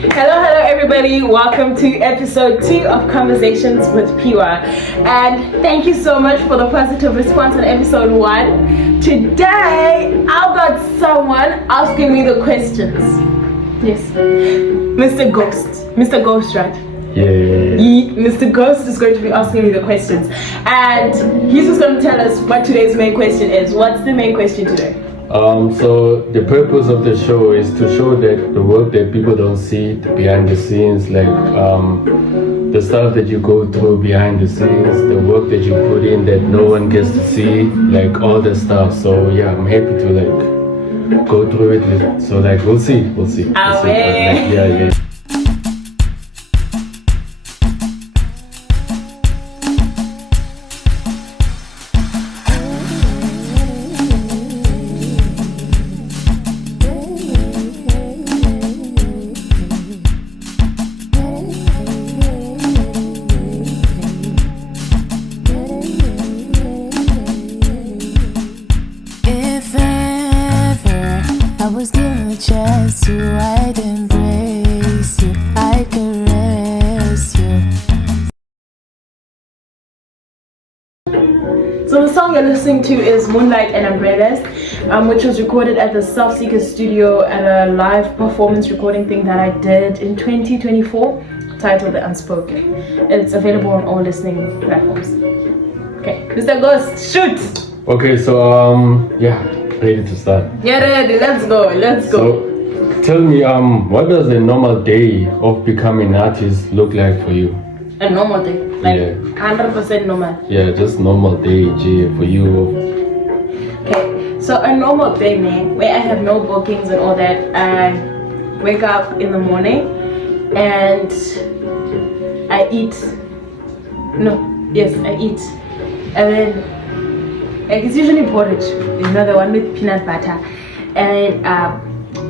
Hello everybody, welcome to episode 2 of Conversations with Piwa, and thank you so much for the positive response on episode 1. Today I've got someone asking me the questions. Yes, Mr. Ghost, right? Yeah. Mr. Ghost is going to be asking me the questions, and he's just going to tell us what today's main question is. What's the main question today? So the purpose of the show is to show that the work that people don't see, the behind the scenes, like the stuff that you go through behind the scenes, the work that you put in that no one gets to see, like all the stuff. So yeah, I'm happy to like go through it. So like we'll see. Yeah. Chance to I'd embrace you, I caress you. So the song you're listening to is Moonlight and Umbrellas, which was recorded at the Self Seeker Studio at a live performance recording thing that I did in 2024, titled The Unspoken. It's available on all listening platforms. Okay, Mr. Ghost, shoot! Okay, so yeah, ready to start. Yeah, ready, let's go. So tell me, what does a normal day of becoming an artist look like for you? A normal day, like 100% normal. Yeah, just normal day, for you. Okay, so a normal day, man, where I have no bookings and all that. I wake up in the morning and I eat. I eat, and then like it's usually porridge, the one with peanut butter, and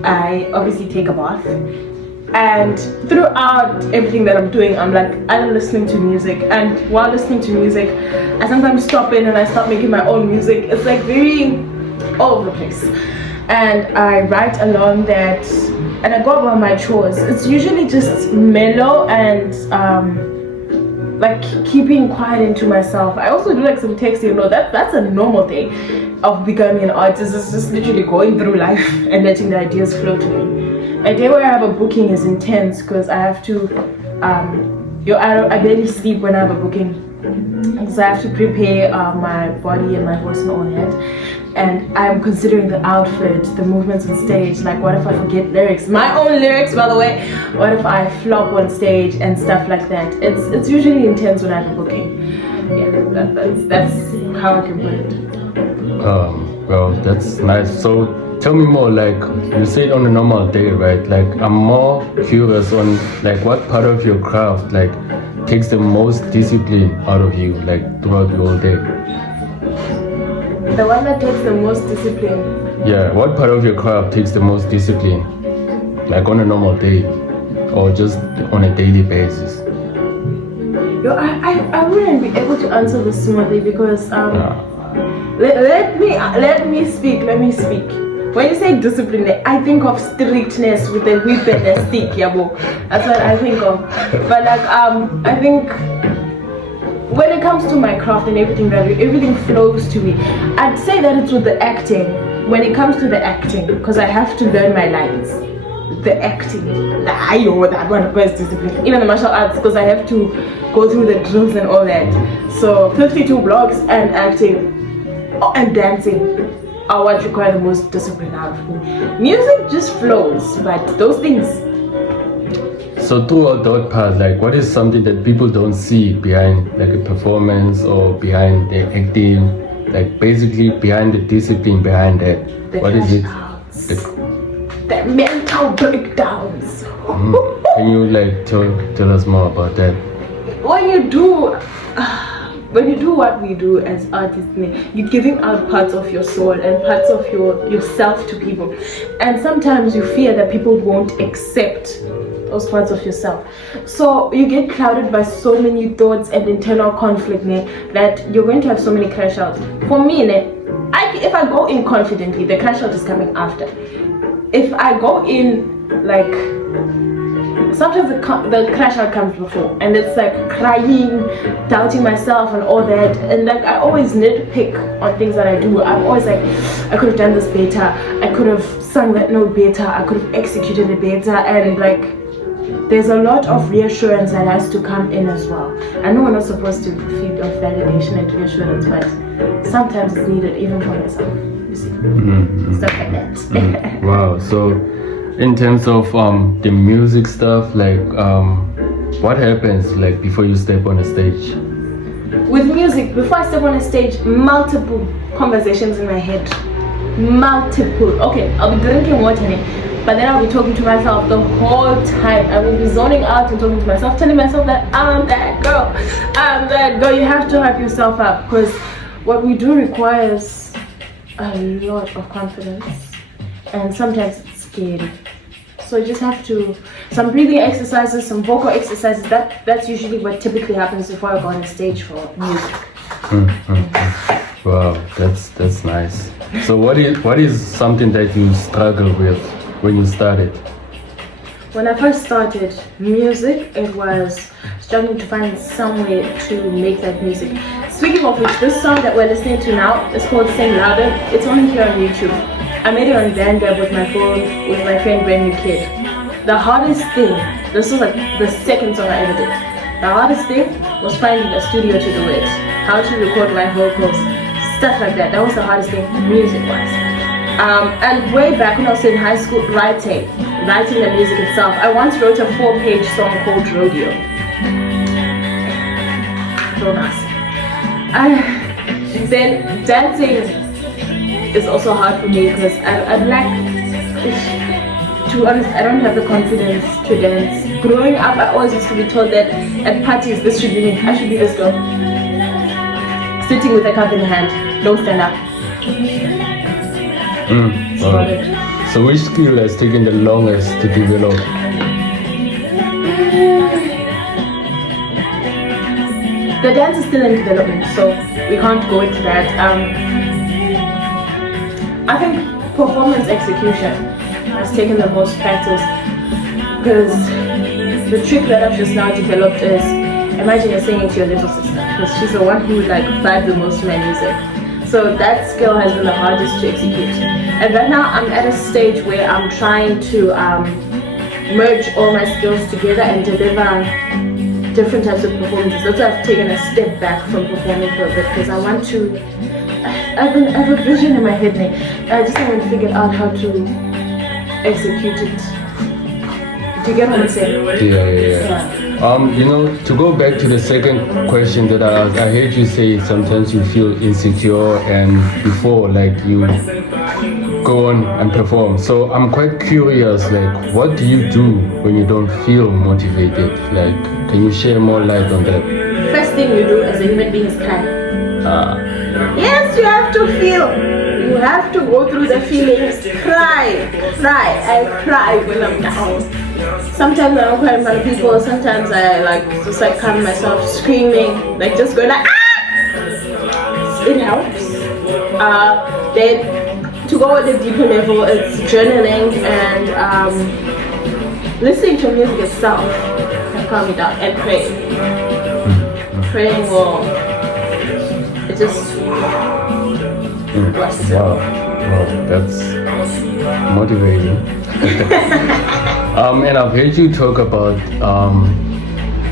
I obviously take a bath. And throughout everything that I'm doing, I'm like either listening to music, and while listening to music, I sometimes stop in and I start making my own music. It's like very all over the place, and I write along that, and I go about my chores. It's usually just mellow and like keeping quiet into myself. I also do like some texting. That's a normal day of becoming an artist. It's just literally going through life and letting the ideas flow to me. A day where I have a booking is intense because I have to I barely sleep when I have a booking, because I have to prepare my body and my voice and all that. And I'm considering the outfit, the movements on stage. Like, what if I forget lyrics? My own lyrics, by the way. What if I flop on stage and stuff like that? It's usually intense when I have a booking. Yeah, that's how I can put it. Well, that's nice. So tell me more. Like you said, on a normal day, right? Like I'm more curious on like what part of your craft like takes the most discipline out of you, like throughout the whole day. The one that takes the most discipline. Yeah, what part of your craft takes the most discipline? Like on a normal day or just on a daily basis? I wouldn't be able to answer this smoothly because let me speak. When you say discipline, I think of strictness with a whip and a stick, yabo. That's what I think of. But like I think when it comes to my craft and everything flows to me. I'd say that it's with the acting. When it comes to the acting, because I have to learn my lines. The acting, that one requires discipline. Even the martial arts, because I have to go through the drills and all that. So 52 blocks and acting and dancing are what require the most discipline out of me. Music just flows, but those things. So throughout that part, like what is something that people don't see behind like a performance or behind the acting, like basically behind the discipline behind that? What is it? The mental breakdowns. Can you like tell us more about that? When you do what we do as artists, you're giving out parts of your soul and parts of yourself to people, and sometimes you fear that people won't accept those parts of yourself. So you get clouded by so many thoughts and internal conflict that you're going to have so many crash outs. For me, if I go in confidently, the crash out is coming after. If I go in like sometimes the crash out comes before, and it's like crying, doubting myself and all that, and like I always nitpick on things that I do. I'm always like, I could have done this better, I could have sung that note better, I could have executed it better, and like there's a lot of reassurance that has to come in as well. I know we're not supposed to feed off validation and reassurance, but sometimes it's needed even for myself, you see. Stuff like that. Wow. So in terms of the music stuff, like what happens like before you step on a stage? With music, before I step on a stage, multiple conversations in my head. Multiple. Okay, I'll be drinking water, but then I'll be talking to myself the whole time. I will be zoning out and talking to myself, telling myself that I'm that girl. I'm that girl. You have to hype yourself up, because what we do requires a lot of confidence, and sometimes it's scary. So you just have to, some breathing exercises, some vocal exercises. That's usually what typically happens before I go on the stage for music. Wow, that's nice. So what is something that you struggled with when you started? When I first started music, it was struggling to find some way to make that music. Speaking of which, this song that we're listening to now is called Sing Louder. It's only here on YouTube. I made it on Bandab with my phone, with my friend Brand New Kid. The hardest thing, this was like the second song I ever did. The hardest thing was finding a studio to do it. How to record my vocals, stuff like that. That was the hardest thing, music-wise. And way back when I was in high school, writing the music itself. I once wrote a 4-page song called Rodeo. So nice. Then dancing is also hard for me, because I'm like, to be honest, I don't have the confidence to dance. Growing up, I always used to be told that at parties, this should be me. I should be this girl. Sitting with a cup in hand, don't stand up. So which skill has taken the longest to develop? The dance is still in development, so we can't go into that. I think performance execution has taken the most practice, because the trick that I've just now developed is, imagine you're singing to your little sister, because she's the one who would like vibe the most to my music. So that skill has been the hardest to execute. And right now I'm at a stage where I'm trying to merge all my skills together and deliver different types of performances. That's why I've taken a step back from performing for a bit, because I want to, I have a vision in my head now. I just haven't figured out how to execute it. Do you get what I'm saying? Yeah. You know, to go back to the second question that I asked, I heard you say sometimes you feel insecure, and before like you go on and perform. So I'm quite curious, like what do you do when you don't feel motivated? Like, can you share more light on that? First thing you do as a human being is cry. Yes, you have to feel. You have to go through the feelings. Cry. I cry when I'm down. Sometimes I don't cry in front of people. Sometimes I like just like calm myself, screaming, like just going like ah. It helps. Then to go at a deeper level, it's journaling and listening to music itself can calm me down, and praying. Praying will, it just blesses it. Wow, that's motivating. And I've heard you talk about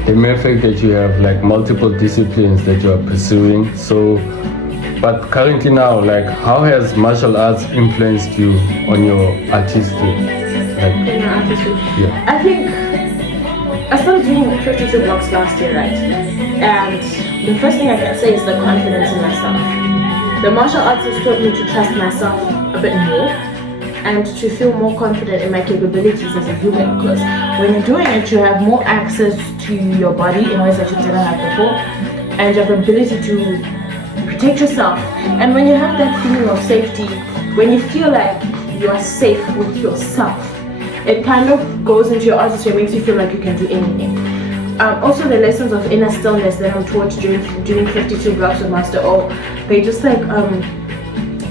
the mere fact that you have like multiple disciplines that you are pursuing. So, but currently now, like how has martial arts influenced you on your artistry? Like, In my artistry? Yeah. I think I started doing 52 blocks last year, right? And the first thing I can say is the confidence in myself. The martial arts has taught me to trust myself a bit more, and to feel more confident in my capabilities as a human, because when you're doing it, you have more access to your body in ways that you didn't have before, and you have the ability to protect yourself. And when you have that feeling of safety, when you feel like you are safe with yourself, it kind of goes into your artistry and makes you feel like you can do anything. Also the lessons of inner stillness that I'm taught during 52 blocks with Master O, they just like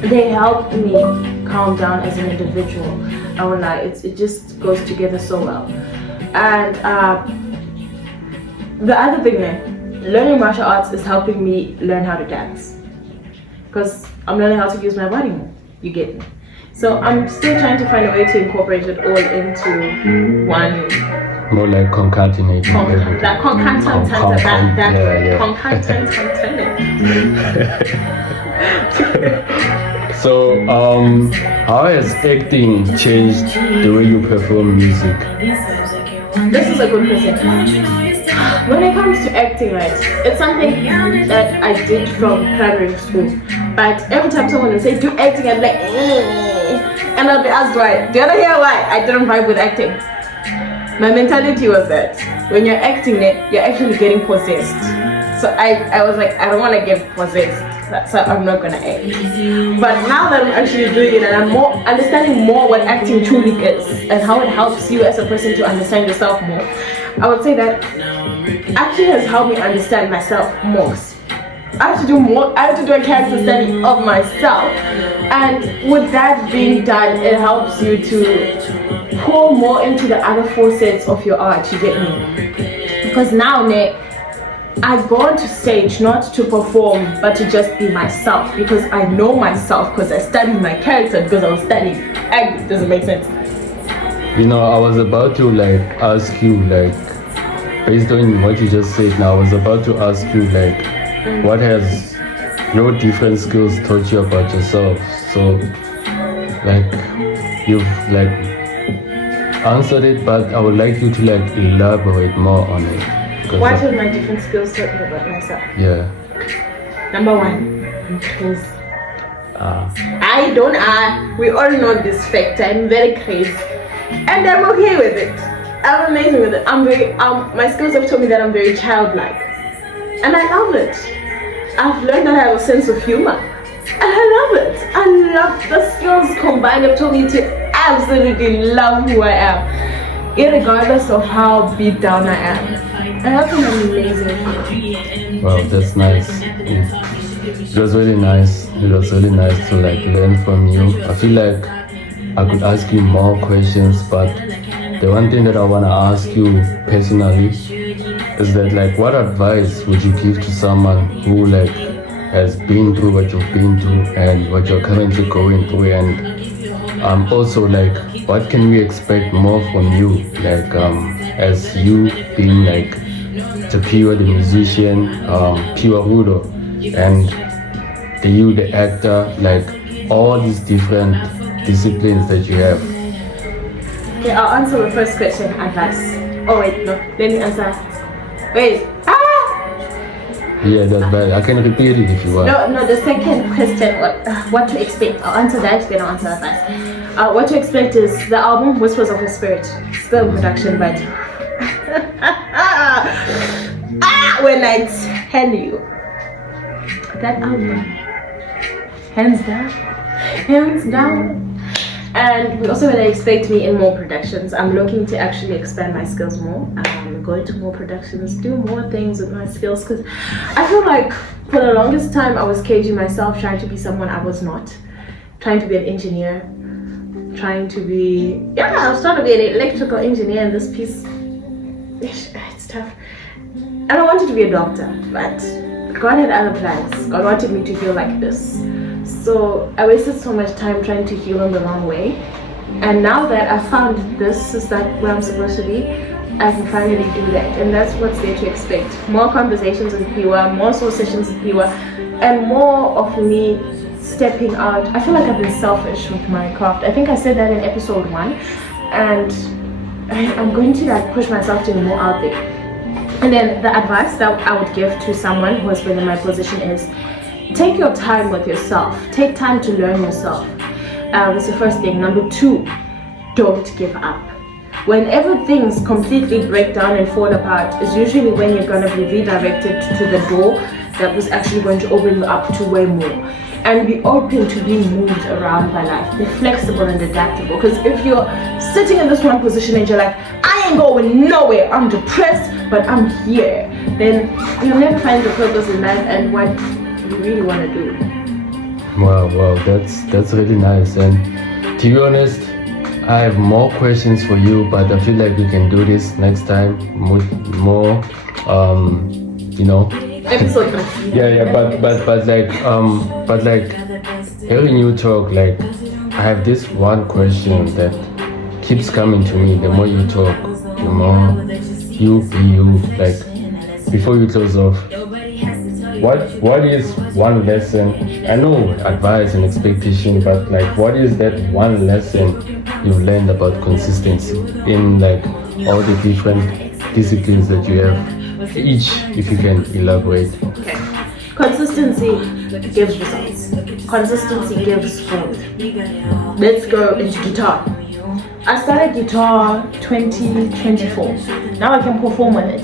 they help me calm down as an individual. I won't lie, it just goes together so well. And the other thing, learning martial arts is helping me learn how to dance, because I'm learning how to use my body more. You get me? So I'm still trying to find a way to incorporate it all into one. More like concatenating everything. That concatenating. So, how has acting changed the way you perform music? This is a good question. When it comes to acting, right, it's something that I did from primary school. But every time someone will say, do acting, I'm like, and I'll be asked why. Do you wanna hear why? I didn't vibe with acting. My mentality was that when you're acting it, you're actually getting possessed. So I was like, I don't want to get possessed, so I'm not gonna act. But now that I'm actually doing it and I'm more understanding more what acting truly is and how it helps you as a person to understand yourself more, I would say that acting has helped me understand myself more. I have to do more. I have to do a character study of myself, and with that being done, it helps you to pour more into the other facets of your art. You get me? Because now, I go onto stage not to perform, but to just be myself, because I know myself, because I studied my character, because I was studying. It doesn't make sense. You know, I was about to ask you based on what you just said. Now I was about to ask you what has your different skills taught you about yourself? So you've answered it, but I would like you to elaborate more on it. What have my different skills taught me about myself? Yeah. Number one, I'm crazy. We all know this fact. I'm very crazy, and I'm okay with it. I'm amazing with it. I'm very my skills have taught me that I'm very childlike, and I love it. I've learned that I have a sense of humor, and I love it. I love the skills combined have taught me to absolutely love who I am, irregardless of how beat down I am. And that's an amazing feeling. Wow, that's nice. It was really nice. It was really nice to learn from you. I feel like I could ask you more questions, but the one thing that I want to ask you personally is that what advice would you give to someone who has been through what you've been through and what you're currently going through, and also what can we expect more from you, as you being the Piwa, the musician, Piwa Hudo, and the actor, all these different disciplines that you have. Okay, I'll answer the first question, advice. Oh wait, no, let me answer. Wait. Yeah, that's bad. I can repeat it if you want. No, the second question, what to expect. I'll answer that, then I'll answer advice. What to expect is the album Whispers of a Spirit. Still in production, but when I tell you that album, hands down. And we also really expect me in more productions. I'm looking to actually expand my skills more. Go to more productions, do more things with my skills, because I feel like for the longest time I was caging myself, trying to be someone I was not, trying to be an engineer, I was trying to be an electrical engineer in this piece. It's tough. And I wanted to be a doctor, but God had other plans. God wanted me to heal like this. So I wasted so much time trying to heal in the wrong way. And now that I found this is where I'm supposed to be, I can finally do that. And that's what's there to expect. More conversations with Piwa, more soul sessions with Piwa, and more of me stepping out. I feel like I've been selfish with my craft. I think I said that in episode 1. And I'm going to push myself to be more out there. And then the advice that I would give to someone who has been in my position is, take your time with yourself. Take time to learn yourself. That's the first thing. Number 2, don't give up. Whenever things completely break down and fall apart is usually when you're going to be redirected to the door that was actually going to open you up to way more. And be open to being moved around by life. Be flexible and adaptable. Because if you're sitting in this one position and you're like, I ain't going nowhere, I'm depressed, but I'm here, then you'll never find your purpose in life and what you really want to do. Wow, that's really nice. And to be honest, I have more questions for you, but I feel like we can do this next time with more, you know. Episode 3. Yeah, but like hearing you talk, like I have this one question that keeps coming to me. The more you talk, the more you be you. Like before you close off, what is one lesson? I know advice and expectation, but like what is that one lesson you've learned about consistency in like all the different disciplines that you have? Each, if you can elaborate. Okay. Consistency gives results. Consistency gives food. Let's go into guitar. I started guitar 2024. Now I can perform with it.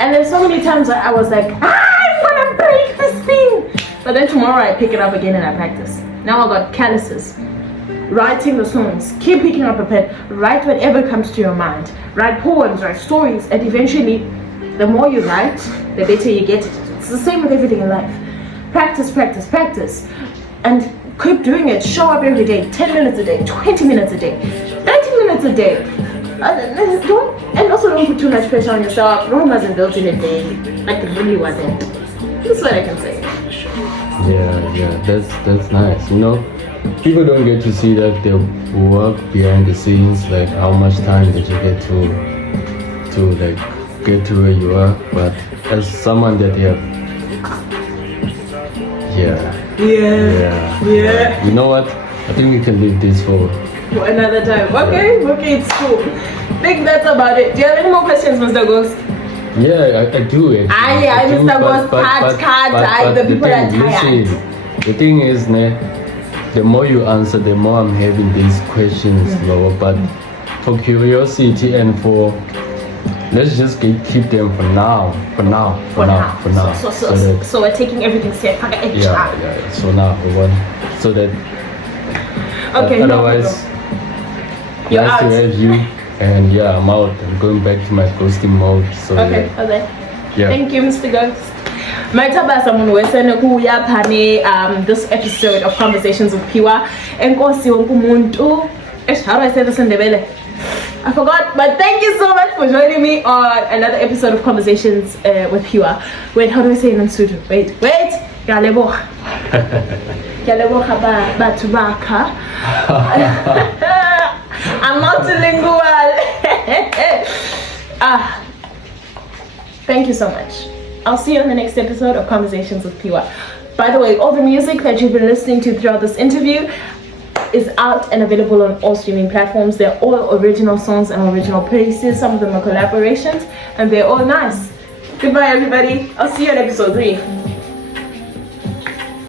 And there's so many times where I was like, I want to break this thing. But then tomorrow I pick it up again and I practice. Now I got calluses. Writing the songs, keep picking up a pen, write whatever comes to your mind. Write poems, write stories, and eventually the more you write, the better you get it. It's the same with everything in life. Practice, practice, practice. And keep doing it. Show up every day, 10 minutes a day, 20 minutes a day, 30 minutes a day. And also don't put too much pressure on yourself. Rome wasn't built in a day. Like it really wasn't. That's what I can say. Yeah, that's nice. You know, people don't get to see that the work behind the scenes, like how much time did you get to like get to where you are, but as someone that you have, yeah. You know what? I think we can leave this for another time. Okay, it's cool. I think that's about it. Do you have any more questions, Mr. Ghost? Yeah, I do actually. I Mr. Ghost, the people are tired. The thing is, the more you answer, the more I'm having these questions, but for curiosity and for let's just keep them for now. So we're taking everything safe. Yeah. So now we want so that. Okay. Otherwise, you're nice out. to have you. And yeah, I'm out. I'm going back to my ghosting mode. So okay. Yeah. Thank you, Mr. Ghost. This episode of Conversations with Piwa. How do I say this in Ndebele? I forgot, but thank you so much for joining me on another episode of Conversations with Piwa. Wait, how do I say it in Sudu? Wait. Galeboha. Galeboha batubaka. I'm multilingual. Thank you so much. I'll see you on the next episode of Conversations with Piwa. By the way, all the music that you've been listening to throughout this interview is out and available on all streaming platforms. They're all original songs and original pieces. Some of them are collaborations, and they're all nice. Goodbye, everybody. I'll see you on episode 3.